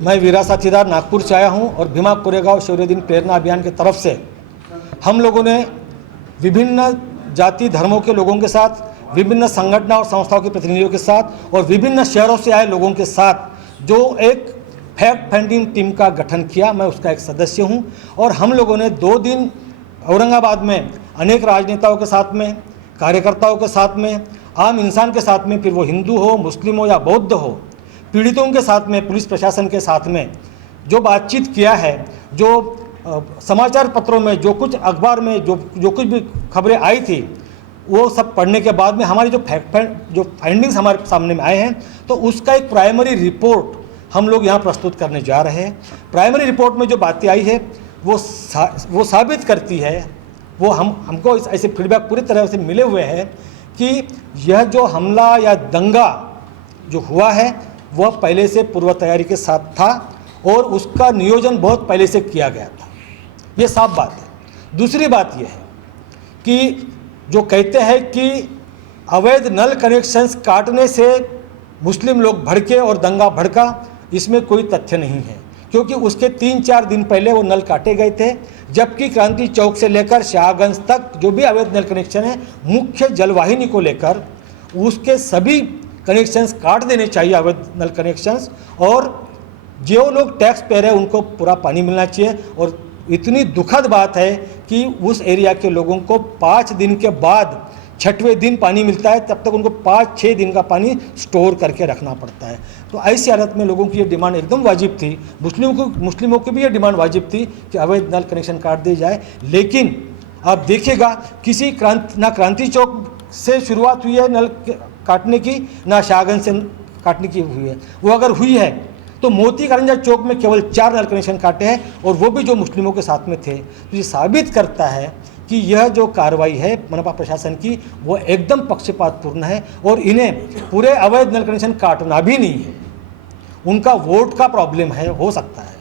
मैं वीरा साथीदार नागपुर से आया हूं और भीमा कोरेगांव शौर्य दिन प्रेरणा अभियान की तरफ से हम लोगों ने विभिन्न जाति धर्मों के लोगों के साथ, विभिन्न संगठनों और संस्थाओं के प्रतिनिधियों के साथ और विभिन्न शहरों से आए लोगों के साथ जो एक फैक्ट फाइंडिंग टीम का गठन किया, मैं उसका एक सदस्य हूं। और हम लोगों ने 2 दिन औरंगाबाद में अनेक राजनेताओं के साथ में, कार्यकर्ताओं के साथ में, आम इंसान के साथ में, फिर वो हिंदू हो, मुस्लिम हो या बौद्ध हो, पीड़ितों के साथ में, पुलिस प्रशासन के साथ में जो बातचीत किया है, जो समाचार पत्रों में, जो कुछ अखबार में जो कुछ भी खबरें आई थी, वो सब पढ़ने के बाद में हमारी जो फाइंडिंग्स हमारे सामने में आए हैं, तो उसका एक प्राइमरी रिपोर्ट हम लोग यहाँ प्रस्तुत करने जा रहे हैं। प्राइमरी रिपोर्ट में जो बातें आई है वो साबित करती है, वो हमको ऐसे फीडबैक पूरी तरह से मिले हुए हैं कि यह जो हमला या दंगा जो हुआ है वह पहले से पूर्व तैयारी के साथ था और उसका नियोजन बहुत पहले से किया गया था, ये साफ बात है। दूसरी बात यह है कि जो कहते हैं कि अवैध नल कनेक्शंस काटने से मुस्लिम लोग भड़के और दंगा भड़का, इसमें कोई तथ्य नहीं है, क्योंकि उसके 3-4 दिन पहले वो नल काटे गए थे, जबकि क्रांति चौक से लेकर शाहगंज तक जो भी अवैध नल कनेक्शन है, मुख्य जलवाहिनी को लेकर उसके सभी कनेक्शंस काट देने चाहिए, अवैध नल कनेक्शंस, और जो लोग टैक्स पे रहे उनको पूरा पानी मिलना चाहिए। और इतनी दुखद बात है कि उस एरिया के लोगों को 5 दिन के बाद 6वें दिन पानी मिलता है, तब तक उनको 5-6 दिन का पानी स्टोर करके रखना पड़ता है। तो ऐसी हालत में लोगों की ये डिमांड एकदम वाजिब थी, मुस्लिमों की भी ये डिमांड वाजिब थी कि अवैध नल कनेक्शन काट दिए जाए। लेकिन आप देखिएगा किसी क्रांति चौक से शुरुआत हुई है नल काटने की, ना शाहगंज से काटने की हुई है। वो अगर हुई है तो मोती कारंजा चौक में केवल 4 नल कनेक्शन काटे हैं, और वो भी जो मुस्लिमों के साथ में थे। तो ये साबित करता है कि यह जो कार्रवाई है मनपा प्रशासन की वो एकदम पक्षपातपूर्ण है, और इन्हें पूरे अवैध नल कनेक्शन काटना भी नहीं है, उनका वोट का प्रॉब्लम है, हो सकता है।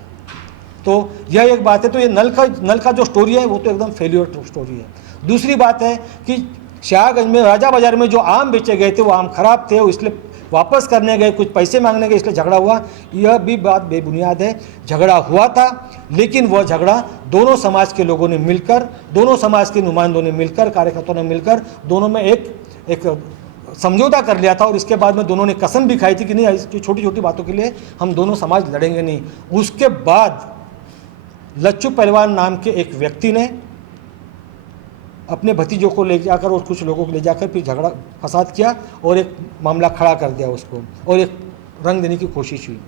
तो यह एक बात है। तो ये नल का जो स्टोरी है वो तो एकदम फेल्योर स्टोरी है। दूसरी बात है कि शाहगंज में राजा बाजार में जो आम बेचे गए थे वो आम खराब थे, इसलिए वापस करने गए, कुछ पैसे मांगने गए, इसलिए झगड़ा हुआ। यह भी बात बेबुनियाद है। झगड़ा हुआ था, लेकिन वह झगड़ा दोनों समाज के लोगों ने मिलकर, दोनों समाज के नुमाइंदों ने मिलकर, कार्यकर्ताओं ने मिलकर, दोनों में एक समझौता कर लिया था। और इसके बाद में दोनों ने कसम भी खाई थी कि नहीं, छोटी छोटी बातों के लिए हम दोनों समाज लड़ेंगे नहीं। उसके बाद लच्चू पहलवान नाम के एक व्यक्ति ने अपने भतीजों को ले जाकर और कुछ लोगों को ले जाकर फिर झगड़ा फसाद किया और एक मामला खड़ा कर दिया उसको, और एक रंग देने की कोशिश हुई।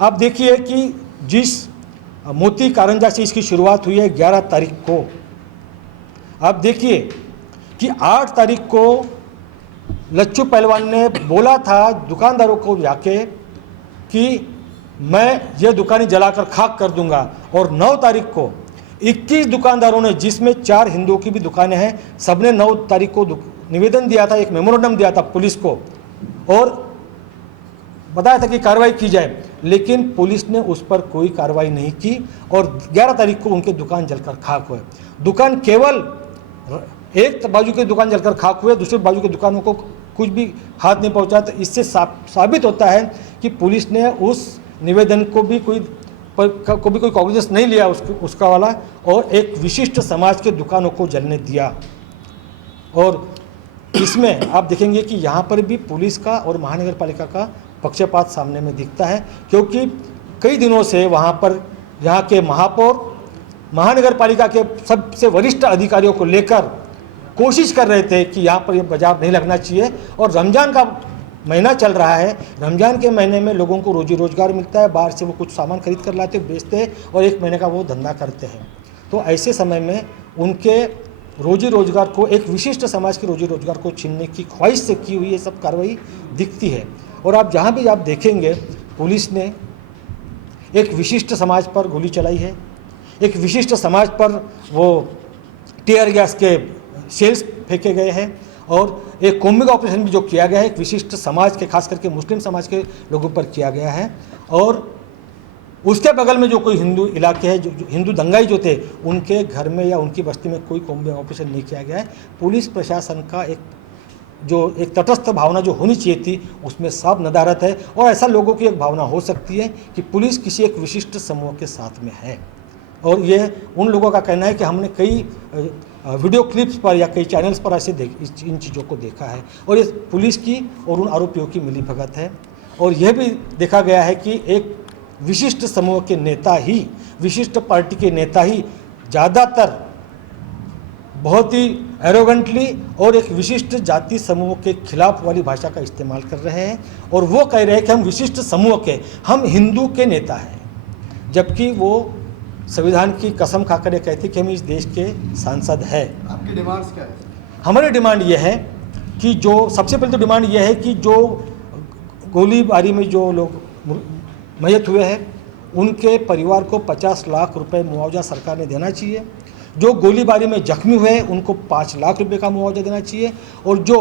आप देखिए कि जिस मोती कारंजा से इसकी शुरुआत हुई है 11 तारीख को, आप देखिए कि 8 तारीख को लच्चू पहलवान ने बोला था दुकानदारों को जाके कि मैं ये दुकानें जलाकर खाक कर दूंगा, और 9 तारीख को 21 दुकानदारों ने, जिसमें 4 हिंदुओं की भी दुकानें हैं, सबने 9 तारीख को निवेदन दिया था, एक मेमोरेंडम दिया था पुलिस को, और बताया था कि कार्रवाई की जाए। लेकिन पुलिस ने उस पर कोई कार्रवाई नहीं की, और 11 तारीख को उनके दुकान जलकर खाक हुए। दुकान केवल एक बाजू की दुकान जलकर खाक हुए, दूसरे बाजू की दुकानों को कुछ भी हाथ नहीं पहुंचा। तो इससे साबित होता है कि पुलिस ने उस निवेदन को भी कोई कॉग्निजेंस नहीं लिया उसका वाला, और एक विशिष्ट समाज के दुकानों को जलने दिया। और इसमें आप देखेंगे कि यहाँ पर भी पुलिस का और महानगर पालिका का पक्षपात सामने में दिखता है, क्योंकि कई दिनों से वहाँ पर यहाँ के महापौर महानगर पालिका के सबसे वरिष्ठ अधिकारियों को लेकर कोशिश कर रहे थे कि यहाँ पर ये बाजार नहीं लगना चाहिए। और रमज़ान का महीना चल रहा है, रमज़ान के महीने में लोगों को रोजी रोजगार मिलता है, बाहर से वो कुछ सामान खरीद कर लाते, बेचते हैं, और 1 महीने का वो धंधा करते हैं। तो ऐसे समय में उनके रोजी रोजगार को, एक विशिष्ट समाज के रोजी रोजगार को छीनने की ख्वाहिश से की हुई ये सब कार्रवाई दिखती है। और आप जहाँ भी आप देखेंगे पुलिस ने एक विशिष्ट समाज पर गोली चलाई है, एक विशिष्ट समाज पर वो टीयर गैस के सेल्स फेंके गए हैं, और एक कॉम्बिंग ऑपरेशन भी जो किया गया है एक विशिष्ट समाज के, खास करके मुस्लिम समाज के लोगों पर किया गया है। और उसके बगल में जो कोई हिंदू इलाके हैं, जो हिंदू दंगाई जो थे, उनके घर में या उनकी बस्ती में कोई कॉम्बिंग ऑपरेशन नहीं किया गया है। पुलिस प्रशासन का एक जो एक तटस्थ भावना जो होनी चाहिए थी उसमें साफ नदारत है। और ऐसा लोगों की एक भावना हो सकती है कि पुलिस किसी एक विशिष्ट समूह के साथ में है, और ये उन लोगों का कहना है कि हमने कई वीडियो क्लिप्स पर या कई चैनल्स पर ऐसे इन चीज़ों को देखा है, और ये पुलिस की और उन आरोपियों की मिलीभगत है। और यह भी देखा गया है कि एक विशिष्ट समूह के नेता ही, विशिष्ट पार्टी के नेता ही ज़्यादातर बहुत ही एरोगेंटली और एक विशिष्ट जाति समूह के खिलाफ वाली भाषा का इस्तेमाल कर रहे हैं, और वो कह रहे हैं कि हम विशिष्ट समूह के, हम हिंदू के नेता हैं, जबकि वो संविधान की कसम खाकर ये कहते कि हम इस देश के सांसद हैं। आपकी डिमांड्स क्या है? हमारी डिमांड ये है कि जो सबसे पहले तो डिमांड ये है कि जो गोलीबारी में जो लोग मयत हुए हैं उनके परिवार को 50 लाख रुपए मुआवजा सरकार ने देना चाहिए। जो गोलीबारी में जख्मी हुए हैं उनको 5 लाख रुपए का मुआवजा देना चाहिए, और जो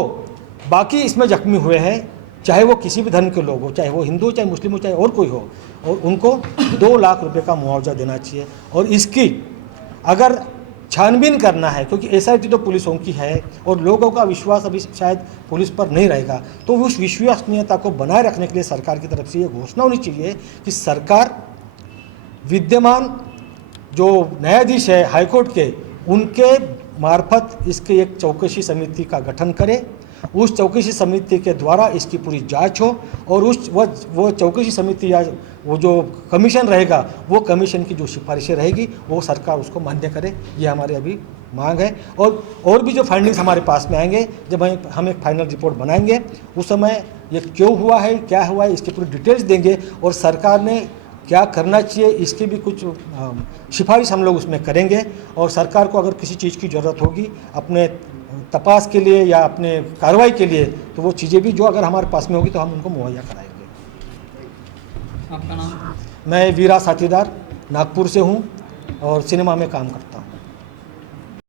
बाकी इसमें जख्मी हुए हैं, चाहे वो किसी भी धर्म के लोग हो, चाहे वो हिंदू, चाहे मुस्लिम हो, चाहे और कोई हो, और उनको 2 लाख रुपए का मुआवजा देना चाहिए। और इसकी अगर छानबीन करना है, क्योंकि एसआईटी तो पुलिसों की है और लोगों का विश्वास अभी शायद पुलिस पर नहीं रहेगा, तो उस विश्वसनीयता को बनाए रखने के लिए सरकार की तरफ से ये घोषणा होनी चाहिए कि सरकार विद्यमान जो न्यायाधीश है हाईकोर्ट के, उनके मार्फत इसके एक चौकसी समिति का गठन करे, उस चौकसी समिति के द्वारा इसकी पूरी जांच हो, और वो चौकसी समिति या वो जो कमीशन रहेगा, वो कमीशन की जो सिफारिशें रहेगी वो सरकार उसको मान्य करे। ये हमारी अभी मांग है। और भी जो फाइंडिंग्स हमारे पास में आएंगे, जब हम एक फाइनल रिपोर्ट बनाएंगे, उस समय ये क्यों हुआ है, क्या हुआ है, इसकी पूरी डिटेल्स देंगे, और सरकार ने क्या करना चाहिए इसकी भी कुछ सिफारिश हम लोग उसमें करेंगे। और सरकार को अगर किसी चीज़ की ज़रूरत होगी अपने तपास के लिए या अपने कार्रवाई के लिए, तो वो चीज़ें भी जो अगर हमारे पास में होगी तो हम उनको मुहैया कराएंगे। आपका नाम? मैं वीरा साथीदार नागपुर से हूँ और सिनेमा में काम करता हूँ।